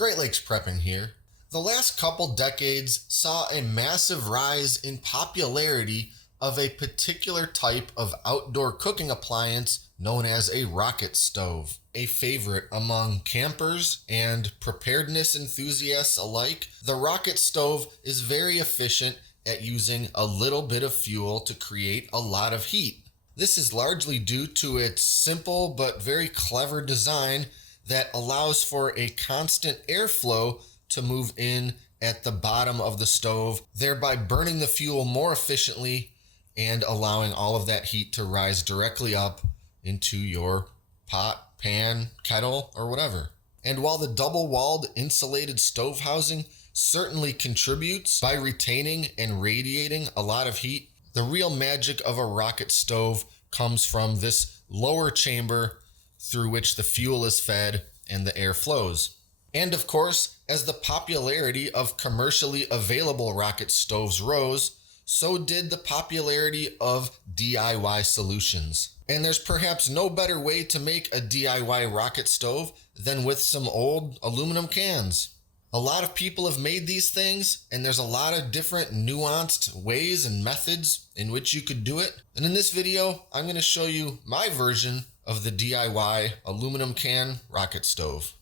Great Lakes Prepping here. The last couple decades saw a massive rise in popularity of a particular type of outdoor cooking appliance known as a rocket stove. A favorite among campers and preparedness enthusiasts alike, the rocket stove is very efficient at using a little bit of fuel to create a lot of heat. This is largely due to its simple but very clever design that allows for a constant airflow to move in at the bottom of the stove, thereby burning the fuel more efficiently and allowing all of that heat to rise directly up into your pot, pan, kettle, or whatever. And while the double-walled insulated stove housing certainly contributes by retaining and radiating a lot of heat, the real magic of a rocket stove comes from this lower chamber through which the fuel is fed and the air flows. And of course, as the popularity of commercially available rocket stoves rose, so did the popularity of DIY solutions. And there's perhaps no better way to make a DIY rocket stove than with some old aluminum cans. A lot of people have made these things, and there's a lot of different nuanced ways and methods in which you could do it. And in this video, I'm going to show you my version of the DIY aluminum can rocket stove.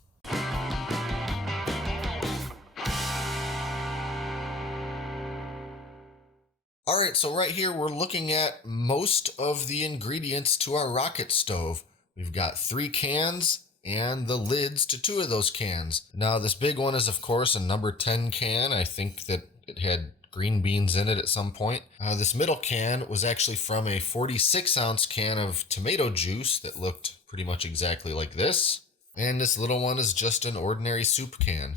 All right, so right here we're looking at most of the ingredients to our rocket stove. We've got 3 cans and the lids to 2 of those cans. Now this big one is of course a number 10 can. I think that it had green beans in it at some point. This middle can was actually from a 46-ounce can of tomato juice that looked pretty much exactly like this. And this little one is just an ordinary soup can.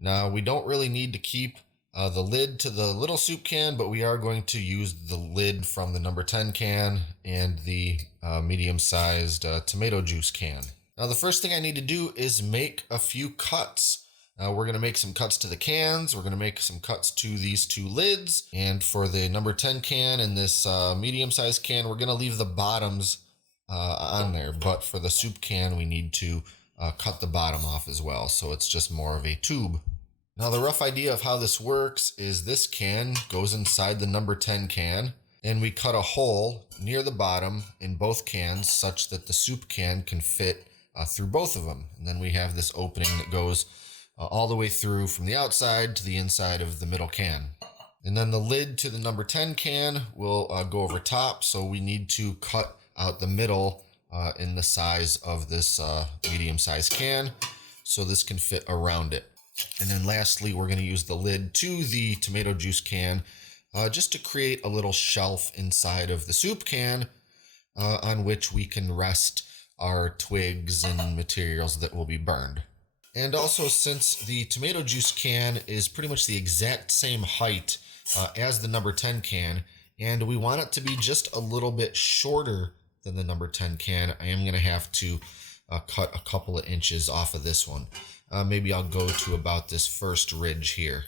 Now we don't really need to keep the lid to the little soup can, but we are going to use the lid from the number 10 can and the medium-sized tomato juice can. Now the first thing I need to do is make a few cuts. We're going to make some cuts to the cans. We're going to make some cuts to these 2 lids. And for the number 10 can and this medium-sized can, we're going to leave the bottoms on there. But for the soup can, we need to cut the bottom off as well. So it's just more of a tube. Now the rough idea of how this works is this can goes inside the number 10 can, and we cut a hole near the bottom in both cans such that the soup can fit through both of them. And then we have this opening that goes all the way through from the outside to the inside of the middle can. And then the lid to the number 10 can will go over top, so we need to cut out the middle in the size of this medium-sized can so this can fit around it. And then lastly, we're going to use the lid to the tomato juice can just to create a little shelf inside of the soup can on which we can rest our twigs and materials that will be burned. And also, since the tomato juice can is pretty much the exact same height as the number 10 can, and we want it to be just a little bit shorter than the number 10 can, I am going to have to cut a couple of inches off of this one. Maybe I'll go to about this first ridge here.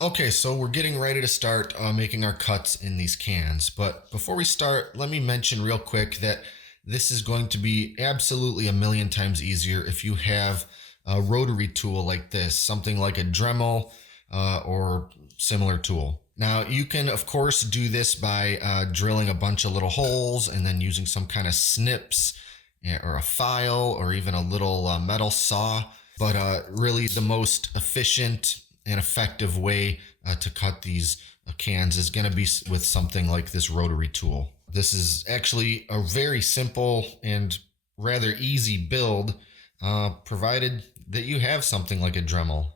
Okay, so we're getting ready to start making our cuts in these cans. But before we start, let me mention real quick that this is going to be absolutely a million times easier if you have a rotary tool like this, something like a Dremel or similar tool. Now you can of course do this by drilling a bunch of little holes and then using some kind of snips or a file or even a little metal saw. But really the most efficient and effective way to cut these cans is going to be with something like this rotary tool. This is actually a very simple and rather easy build, provided that you have something like a Dremel.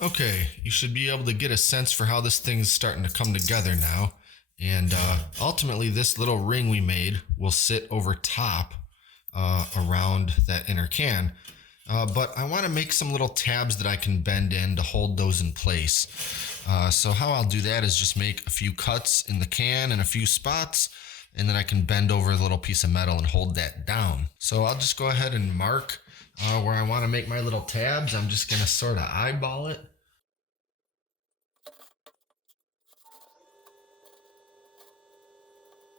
Okay, you should be able to get a sense for how this thing's starting to come together now. And ultimately, this little ring we made will sit over top around that inner can. But I want to make some little tabs that I can bend in to hold those in place. So how I'll do that is just make a few cuts in the can in a few spots, and then I can bend over a little piece of metal and hold that down. So I'll just go ahead and mark where I want to make my little tabs. I'm just going to sort of eyeball it.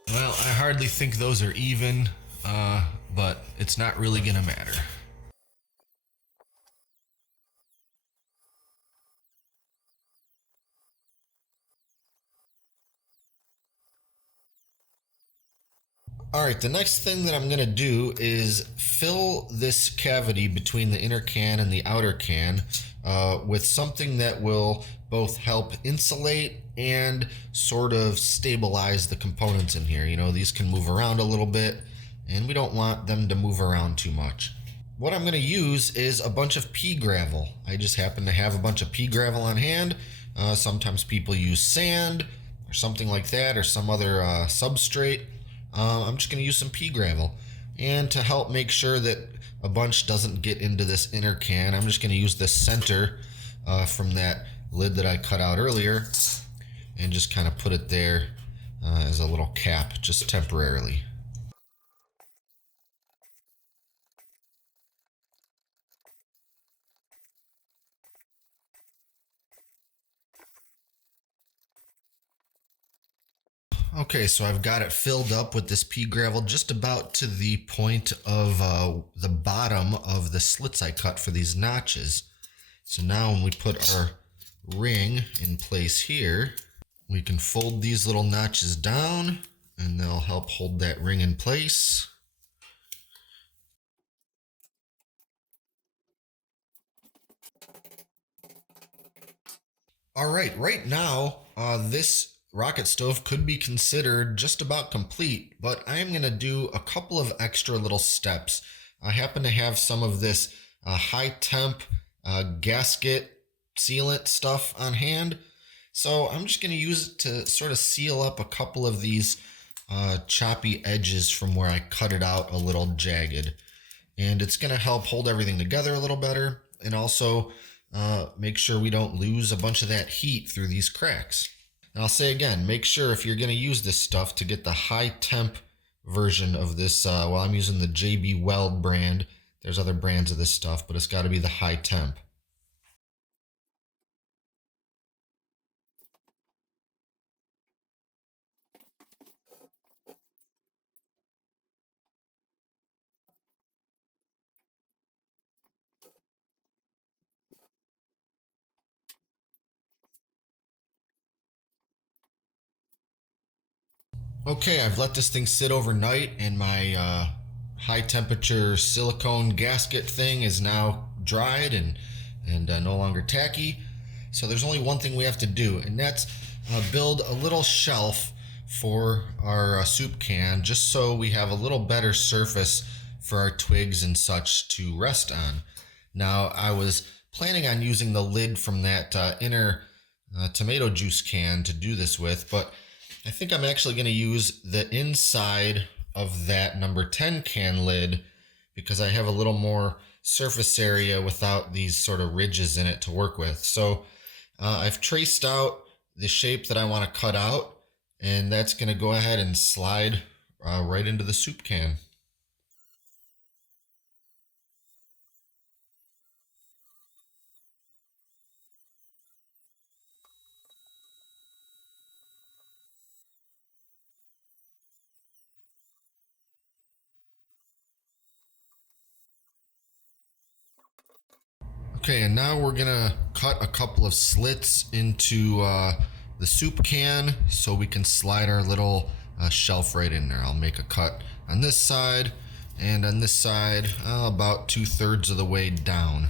Well, I hardly think those are even, but it's not really going to matter. All right, the next thing that I'm going to do is fill this cavity between the inner can and the outer can with something that will both help insulate and sort of stabilize the components in here. You know, these can move around a little bit, and we don't want them to move around too much. What I'm going to use is a bunch of pea gravel. I just happen to have a bunch of pea gravel on hand. Sometimes people use sand or something like that, or some other substrate. I'm just going to use some pea gravel. And to help make sure that a bunch doesn't get into this inner can, I'm just going to use the center from that lid that I cut out earlier and just kind of put it there as a little cap, just temporarily. Okay, so I've got it filled up with this pea gravel just about to the point of the bottom of the slits I cut for these notches. So now when we put our ring in place here, we can fold these little notches down and they'll help hold that ring in place. All right, right now, this rocket stove could be considered just about complete, but I'm going to do a couple of extra little steps. I happen to have some of this high-temp gasket sealant stuff on hand, so I'm just going to use it to sort of seal up a couple of these choppy edges from where I cut it out a little jagged. And it's going to help hold everything together a little better, and also make sure we don't lose a bunch of that heat through these cracks. And I'll say again, make sure if you're going to use this stuff to get the high temp version of this, well, I'm using the JB Weld brand. There's other brands of this stuff, but it's got to be the high temp. Okay, I've let this thing sit overnight, and my high temperature silicone gasket thing is now dried and no longer tacky. So there's only one thing we have to do, and that's build a little shelf for our soup can, just so we have a little better surface for our twigs and such to rest on. Now, I was planning on using the lid from that inner tomato juice can to do this with, but I think I'm actually going to use the inside of that number 10 can lid because I have a little more surface area without these sort of ridges in it to work with. So I've traced out the shape that I want to cut out, and that's going to go ahead and slide right into the soup can. Okay, and now we're gonna cut a couple of slits into the soup can so we can slide our little shelf right in there. I'll make a cut on this side and on this side about 2/3 of the way down.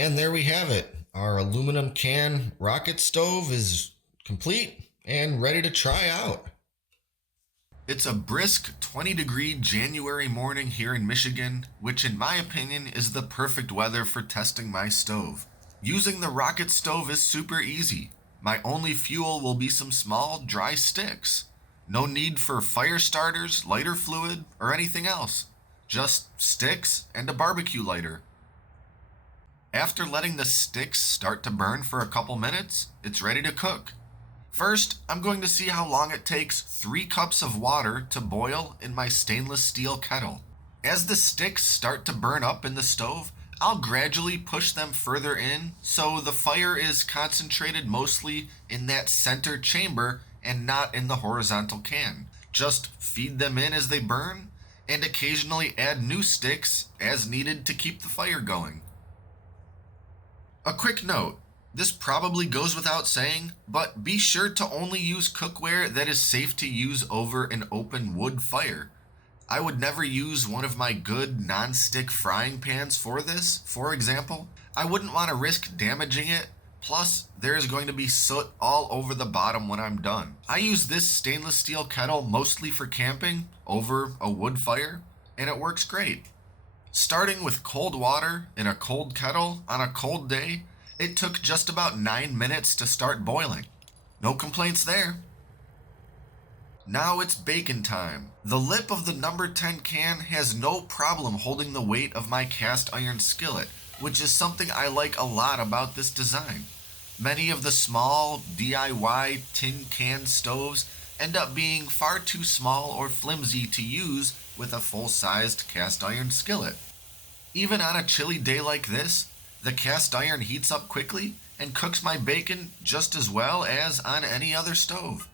And there we have it. Our aluminum can rocket stove is complete and ready to try out. It's a brisk 20-degree January morning here in Michigan, which in my opinion is the perfect weather for testing my stove. Using the rocket stove is super easy. My only fuel will be some small, dry sticks. No need for fire starters, lighter fluid, or anything else. Just sticks and a barbecue lighter. After letting the sticks start to burn for a couple minutes, it's ready to cook. First, I'm going to see how long it takes 3 cups of water to boil in my stainless steel kettle. As the sticks start to burn up in the stove, I'll gradually push them further in so the fire is concentrated mostly in that center chamber and not in the horizontal can. Just feed them in as they burn and occasionally add new sticks as needed to keep the fire going. A quick note, this probably goes without saying, but be sure to only use cookware that is safe to use over an open wood fire. I would never use one of my good non-stick frying pans for this, for example. I wouldn't want to risk damaging it, plus there is going to be soot all over the bottom when I'm done. I use this stainless steel kettle mostly for camping over a wood fire, and it works great. Starting with cold water in a cold kettle on a cold day, it took just about 9 minutes to start boiling. No complaints there. Now it's bacon time. The lip of the number 10 can has no problem holding the weight of my cast iron skillet, which is something I like a lot about this design. Many of the small DIY tin can stoves end up being far too small or flimsy to use with a full-sized cast iron skillet. Even on a chilly day like this, the cast iron heats up quickly and cooks my bacon just as well as on any other stove.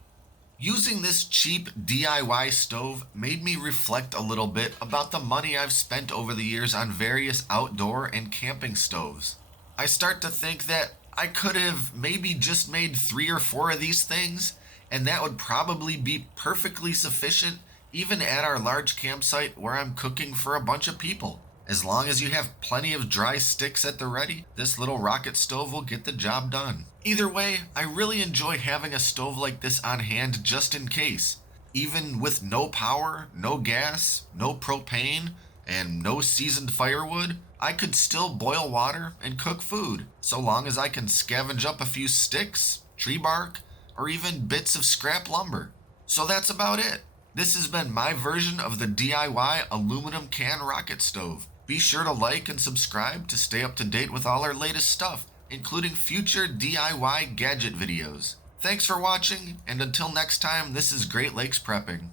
Using this cheap DIY stove made me reflect a little bit about the money I've spent over the years on various outdoor and camping stoves. I start to think that I could have maybe just made 3 or 4 of these things, and that would probably be perfectly sufficient even at our large campsite where I'm cooking for a bunch of people. As long as you have plenty of dry sticks at the ready, this little rocket stove will get the job done. Either way, I really enjoy having a stove like this on hand just in case. Even with no power, no gas, no propane, and no seasoned firewood, I could still boil water and cook food, so long as I can scavenge up a few sticks, tree bark, or even bits of scrap lumber. So that's about it. This has been my version of the DIY aluminum can rocket stove. Be sure to like and subscribe to stay up to date with all our latest stuff, including future DIY gadget videos. Thanks for watching, and until next time, this is Great Lakes Prepping.